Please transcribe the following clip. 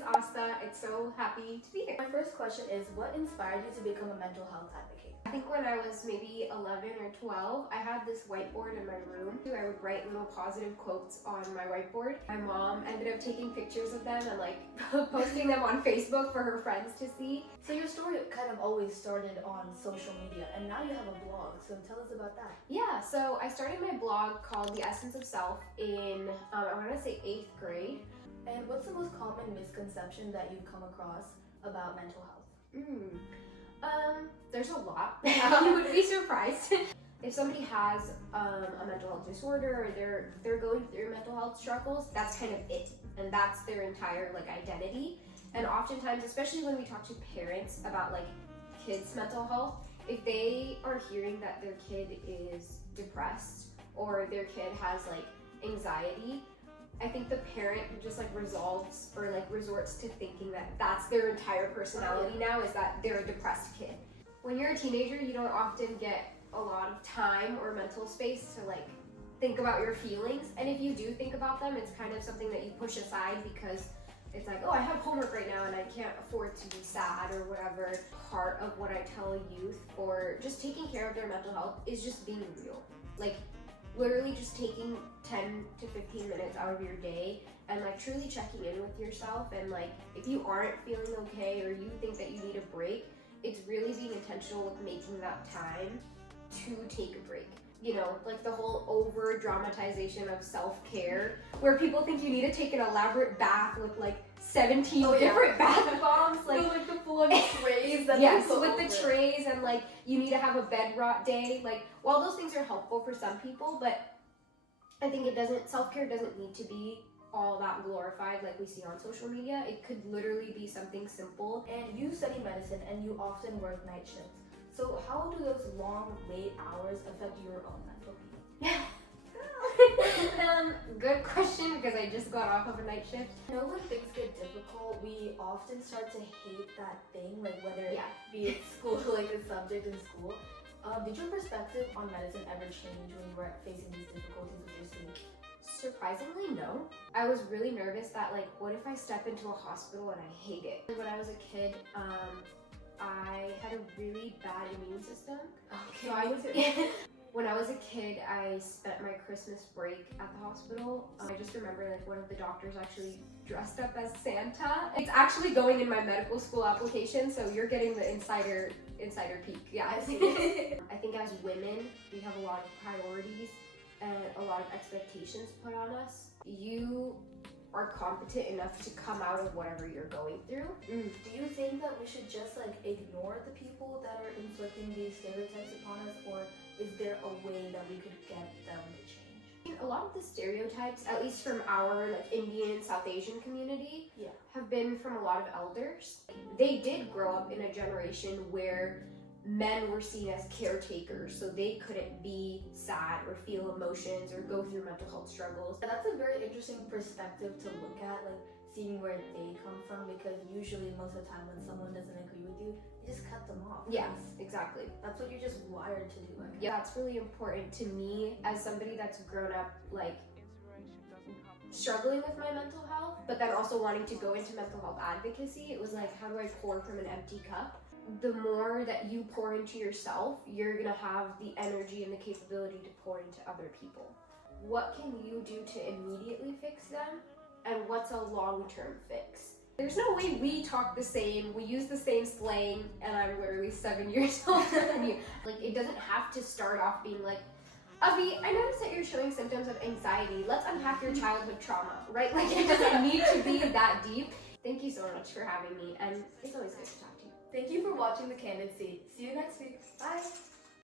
is Astha. It's so happy to be here. My first question is, what inspired you to become a mental health advocate? I think when I was maybe 11 or 12, I had this whiteboard in my room. I would write little positive quotes on my whiteboard. My mom ended up taking pictures of them and like posting them on Facebook for her friends to see. So your story kind of always started on social media, and now you have a blog, so tell us about that. Yeah, so I started my blog called The Essence of Self in, I want to say 8th grade. And what's the most common misconception that you've come across about mental health? There's a lot. You would be surprised. If somebody has a mental health disorder or they're going through mental health struggles, that's kind of it. And that's their entire like identity. And oftentimes, especially when we talk to parents about like kids' mental health, if they are hearing that their kid is depressed or their kid has like anxiety, I think the parent just like resolves or like resorts to thinking that that's their entire personality now, is that they're a depressed kid. When you're a teenager, you don't often get a lot of time or mental space to like think about your feelings. And if you do think about them, it's kind of something that you push aside because it's like, oh, I have homework right now and I can't afford to be sad or whatever. Part of what I tell youth for just taking care of their mental health is just being real. Like literally just taking 10 to 15 minutes out of your day and like truly checking in with yourself. And like if you aren't feeling okay or you think that you need a break, it's really being intentional with making that time to take a break. You know, like the whole over dramatization of self-care where people think you need to take an elaborate bath with like 17 different bath bombs, like the full-on trays that yes, with the trays, and like you need to have a bed rot day. Like while those things are helpful for some people, but I think self-care doesn't need to be all that glorified like we see on social media. It could literally be something simple. And you study medicine and you often work night shifts. So how do those long, late hours affect your own mental health? Good question, because I just got off of a night shift. You know, when things get difficult, we often start to hate that thing, like whether it be it school, like a subject in school. Did your perspective on medicine ever change when you were facing these difficulties with your sleep? Surprisingly, no. I was really nervous that like, what if I step into a hospital and I hate it? When I was a kid, I had a really bad immune system. Okay. When I was a kid, I spent my Christmas break at the hospital. I just remember like one of the doctors actually dressed up as Santa. It's actually going in my medical school application, so you're getting the insider peek. Yeah, I think as women, we have a lot of priorities and a lot of expectations put on us. You are competent enough to come out of whatever you're going through. Do you think that we should just like ignore the people that are inflicting these stereotypes upon us, or is there a way that we could get them to change? A lot of the stereotypes, at least from our like Indian, South Asian community, have been from a lot of elders. They did grow up in a generation where men were seen as caretakers, so they couldn't be sad or feel emotions or go through mental health struggles. That's a very interesting perspective to look at, like seeing where they come from, because usually most of the time when someone doesn't agree with you, you just cut them off. Yes, exactly. That's what you're just wired to do. Yeah, that's really important to me as somebody that's grown up like struggling with my mental health, but then also wanting to go into mental health advocacy. It was like, how do I pour from an empty cup? The more that you pour into yourself, you're gonna have the energy and the capability to pour into other people. What can you do to immediately fix them? And what's a long-term fix? There's no way we talk the same, we use the same slang, and I'm literally 7 years older than you. Like, it doesn't have to start off being like, Avi, I noticed that you're showing symptoms of anxiety. Let's unpack your childhood trauma, right? Like, it doesn't need to be that deep. Thank you so much for having me, and it's always good to talk to you. Thank you for watching The Candid Seat. See you next week. Bye!